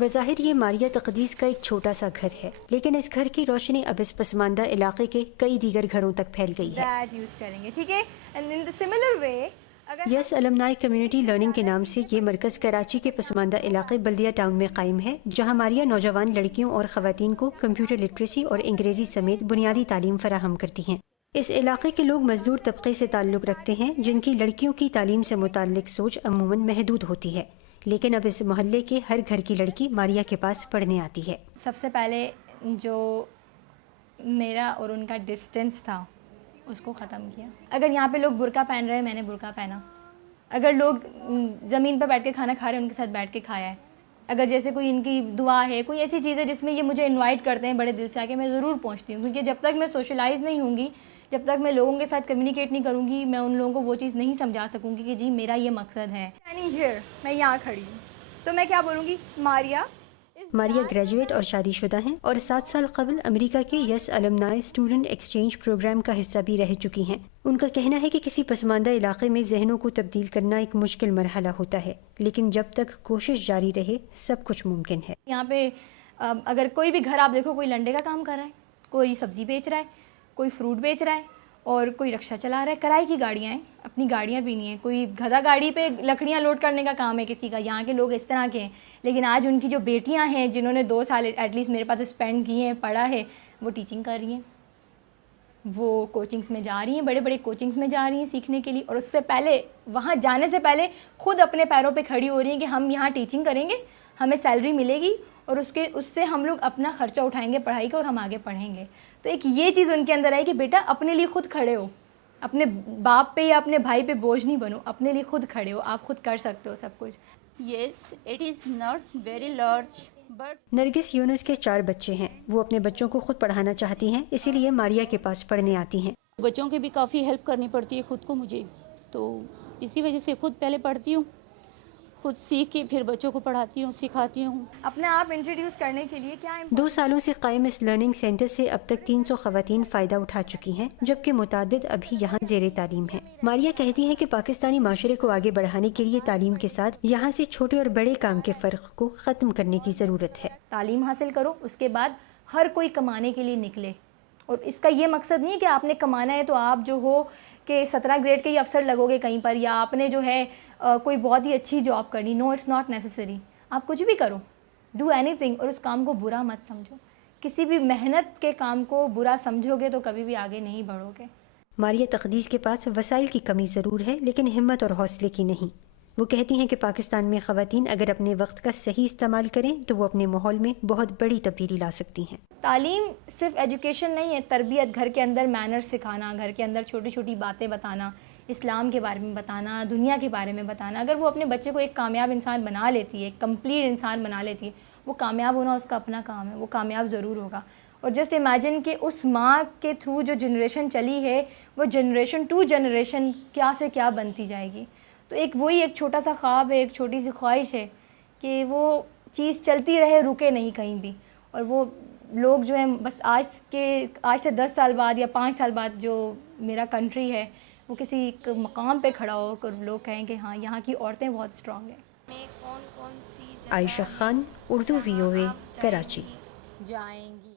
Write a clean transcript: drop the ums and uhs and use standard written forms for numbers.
بظاہر یہ ماریہ تقدیس کا ایک چھوٹا سا گھر ہے، لیکن اس گھر کی روشنی اب اس پسماندہ علاقے کے کئی دیگر گھروں تک پھیل گئی ہے۔ یوز کریں گے، ٹھیک ہے، and in the similar way yes المنائی community learning کے نام سے یہ مرکز کراچی کے پسماندہ علاقے بلدیہ ٹاؤن میں قائم ہے، جہاں ماریہ نوجوان لڑکیوں اور خواتین کو کمپیوٹر لٹریسی اور انگریزی سمیت بنیادی تعلیم فراہم کرتی ہیں۔ اس علاقے کے لوگ مزدور طبقے سے تعلق رکھتے ہیں، جن کی لڑکیوں کی تعلیم سے متعلق سوچ عموماً محدود ہوتی ہے، لیکن اب اس محلے کے ہر گھر کی لڑکی ماریہ کے پاس پڑھنے آتی ہے۔ سب سے پہلے جو میرا اور ان کا ڈسٹینس تھا اس کو ختم کیا۔ اگر یہاں پہ لوگ برقع پہن رہے ہیں، میں نے برقع پہنا۔ اگر لوگ زمین پہ بیٹھ کے کھانا کھا رہے ہیں، ان کے ساتھ بیٹھ کے کھایا ہے۔ اگر جیسے کوئی ان کی دعا ہے، کوئی ایسی چیز ہے جس میں یہ مجھے انوائٹ کرتے ہیں بڑے دل سے آ کے، میں ضرور پہنچتی ہوں، کیونکہ جب تک میں سوشلائز نہیں ہوں گی، جب تک میں لوگوں کے ساتھ کمیونیکیٹ نہیں کروں گی، میں ان لوگوں کو وہ چیز نہیں سمجھا سکوں گی کہ جی میرا یہ مقصد ہے۔ میں یہاں کھڑی ہوں تو میں کیا بولوں گی؟ ماریہ گریجویٹ اور شادی شدہ ہیں، اور 7 سال قبل امریکہ کے یس المنائی اسٹوڈنٹ ایکسچینج پروگرام کا حصہ بھی رہ چکی ہیں۔ ان کا کہنا ہے کہ کسی پسماندہ علاقے میں ذہنوں کو تبدیل کرنا ایک مشکل مرحلہ ہوتا ہے، لیکن جب تک کوشش جاری رہے سب کچھ ممکن ہے۔ یہاں پہ اگر کوئی بھی گھر آپ دیکھو، کوئی لنڈے کا کام کر رہا ہے، کوئی سبزی بیچ رہا ہے، کوئی فروٹ بیچ رہا ہے، اور کوئی رکشہ چلا رہا ہے، کرائے کی گاڑیاں ہیں، اپنی گاڑیاں بھی نہیں ہیں، کوئی گدھا گاڑی پہ لکڑیاں لوڈ کرنے کا کام ہے کسی کا۔ یہاں کے لوگ اس طرح کے ہیں، لیکن آج ان کی جو بیٹیاں ہیں جنہوں نے 2 سال ایٹ لیسٹ میرے پاس اسپینڈ کیے ہیں، پڑھا ہے، وہ ٹیچنگ کر رہی ہیں، وہ کوچنگس میں جا رہی ہیں، بڑے بڑے کوچنگس میں جا رہی ہیں سیکھنے کے لیے، اور اس سے پہلے وہاں جانے سے پہلے خود اپنے پیروں پہ کھڑی ہو رہی ہیں کہ ہم یہاں ٹیچنگ کریں گے، ہمیں سیلری ملے گی، اور اس سے ہم لوگ اپنا خرچہ اٹھائیں گے پڑھائی کا، اور ہم آگے پڑھیں گے۔ تو ایک یہ چیز ان کے اندر آئی کہ بیٹا اپنے لیے خود کھڑے ہو، اپنے باپ پہ یا اپنے بھائی پہ بوجھ نہیں بنو، اپنے لیے خود کھڑے ہو، آپ خود کر سکتے ہو سب کچھ۔ Yes, it is not very large, but نرگس یونس کے 4 بچے ہیں، وہ اپنے بچوں کو خود پڑھانا چاہتی ہیں، اسی لیے ماریہ کے پاس پڑھنے آتی ہیں۔ بچوں کی بھی کافی ہیلپ کرنی پڑتی ہے خود کو مجھے، تو اسی وجہ سے خود پہلے پڑھتی ہوں، خود سیکھ کے پھر بچوں کو پڑھاتی ہوں، سکھاتی ہوں۔ اپنے آپ انٹروڈیوس کرنے کے لیے کیا 2 سالوں سے قائم اس لرننگ سینٹر سے اب تک 300 خواتین فائدہ اٹھا چکی ہیں، جبکہ متعدد ابھی یہاں زیر تعلیم ہیں۔ ماریہ کہتی ہیں کہ پاکستانی معاشرے کو آگے بڑھانے کے لیے تعلیم کے ساتھ یہاں سے چھوٹے اور بڑے کام کے فرق کو ختم کرنے کی ضرورت ہے۔ تعلیم حاصل کرو، اس کے بعد ہر کوئی کمانے کے لیے نکلے، اور اس کا یہ مقصد نہیں ہے کہ آپ نے کمانا ہے تو آپ جو ہو کہ 17 گریڈ کے ہی افسر لگو گے کہیں پر، یا آپ نے جو ہے کوئی بہت ہی اچھی جاب کرنی۔ نو، اٹس ناٹ نیسیسری۔ آپ کچھ بھی کرو، ڈو اینی تھنگ، اور اس کام کو برا مت سمجھو۔ کسی بھی محنت کے کام کو برا سمجھو گے تو کبھی بھی آگے نہیں بڑھو گے۔ ماریہ تقدیس کے پاس وسائل کی کمی ضرور ہے، لیکن ہمت اور حوصلے کی نہیں۔ وہ کہتی ہیں کہ پاکستان میں خواتین اگر اپنے وقت کا صحیح استعمال کریں تو وہ اپنے ماحول میں بہت بڑی تبدیلی لا سکتی ہیں۔ تعلیم صرف ایجوکیشن نہیں ہے، تربیت، گھر کے اندر مینر سکھانا، گھر کے اندر چھوٹی چھوٹی باتیں بتانا، اسلام کے بارے میں بتانا، دنیا کے بارے میں بتانا۔ اگر وہ اپنے بچے کو ایک کامیاب انسان بنا لیتی ہے، ایک کمپلیٹ انسان بنا لیتی ہے، وہ کامیاب ہونا اس کا اپنا کام ہے، وہ کامیاب ضرور ہوگا۔ اور جسٹ امیجن کہ اس ماں کے تھرو جو جنریشن چلی ہے، وہ جنریشن ٹو جنریشن کیا سے کیا بنتی جائے گی۔ تو ایک چھوٹا سا خواب ہے، ایک چھوٹی سی خواہش ہے کہ وہ چیز چلتی رہے، رکے نہیں کہیں بھی، اور وہ لوگ جو ہیں بس آج سے 10 سال بعد یا 5 سال بعد جو میرا کنٹری ہے وہ کسی ایک مقام پہ کھڑا ہو کر لوگ کہیں کہ ہاں یہاں کی عورتیں بہت اسٹرانگ ہیں۔ عائشہ خان، اردو VOA، کراچی۔ جائیں گی